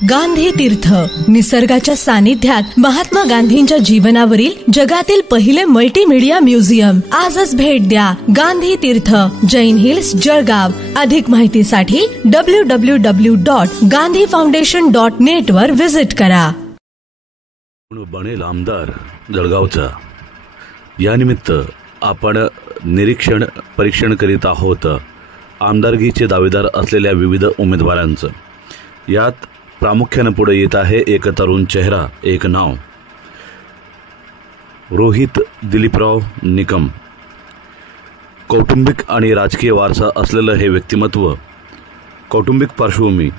गांधी तीर्थ, निसर्गाच्या सानिध्यात महात्मा गांधींच्या जीवनावरील जगातील पहिले मल्टीमीडिया म्युझियम. आजच भेट द्या. गांधी तीर्थ, जैन हिल्स, जळगाव. अधिक माहितीसाठी www.gandhifoundation.net वर विजिट करा. बनेल आमदार जळगावचा. यानिमित्त आपण निरीक्षण परीक्षण करीत आहोत आमदारकीचे दावेदार असलेल्या विविध उमेदवारांचं. यात प्रामुख्याने पुढे येत आहे एक तरुण चेहरा, एक नाव, रोहित दिलीपराव निकम. कौटुंबिक आणि राजकीय वारसा असलेलं हे व्यक्तिमत्व. कौटुंबिक पार्श्वभूमी: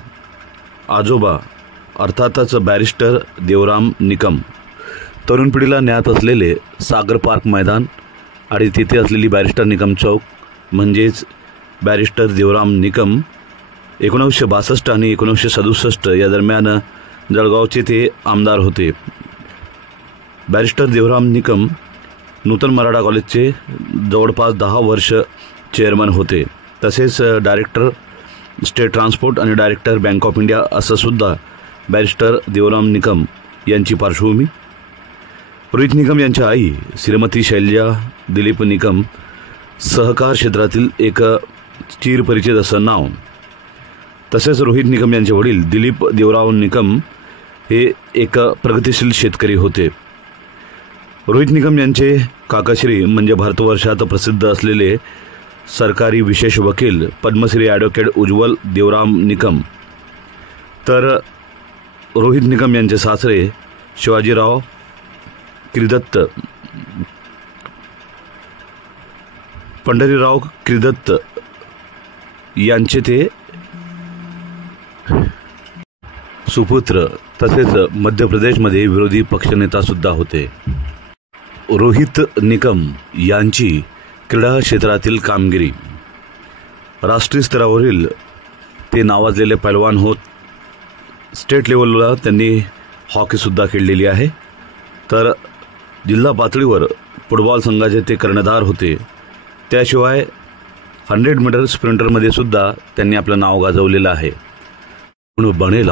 आजोबा अर्थातच बॅरिस्टर देवराम निकम. तरुण पिढीला ज्ञात असलेले सागर पार्क मैदान आणि तिथे असलेली बॅरिस्टर निकम चौक म्हणजेच बॅरिस्टर देवराम निकम 1962 आणि 1967 या दरम्यान जळगावचे ते आमदार होते. बॅरिस्टर देवराम निकम नूतन मराठा कॉलेजचे जवळपास 10 वर्ष चेअरमन होते. तसेच डायरेक्टर स्टेट ट्रान्सपोर्ट आणि डायरेक्टर बँक ऑफ इंडिया असं सुद्धा बॅरिस्टर देवराम निकम यांची पार्श्वभूमी. रोहित निकम यांच्या आई श्रीमती शैलजा दिलीप निकम सहकार क्षेत्रातील एक चिरपरिचित असं नाव. तसेच रोहित निकम यांचे वडील दिलीप देवराव निकम हे एक प्रगतिशील शेतकरी होते. रोहित निकम यांचे काकाश्री म्हणजे भारतवर्षात प्रसिद्ध असलेले सरकारी विशेष वकील पद्मश्री ॲडव्होकेट उज्ज्वल देवराम निकम. तर रोहित निकम यांचे सासरे शिवाजीराव क्रिदत्त, पंढरीराव क्रिदत्त यांचे ते सुपुत्र. तसेच मध्य प्रदेशमध्ये विरोधी पक्षनेता सुद्धा होते. रोहित निकम यांची क्रीडा क्षेत्रातील कामगिरी: राष्ट्रीय स्तरावरील ते नावाजलेले पैलवान होत. स्टेट लेवलला त्यांनी हॉकीसुद्धा खेळलेली आहे. तर जिल्हा पातळीवर फुटबॉल संघाचे ते कर्णधार होते. त्याशिवाय 100 मीटर स्प्रिंटरमध्ये सुद्धा त्यांनी आपलं नाव गाजवलेलं आहे. बनेल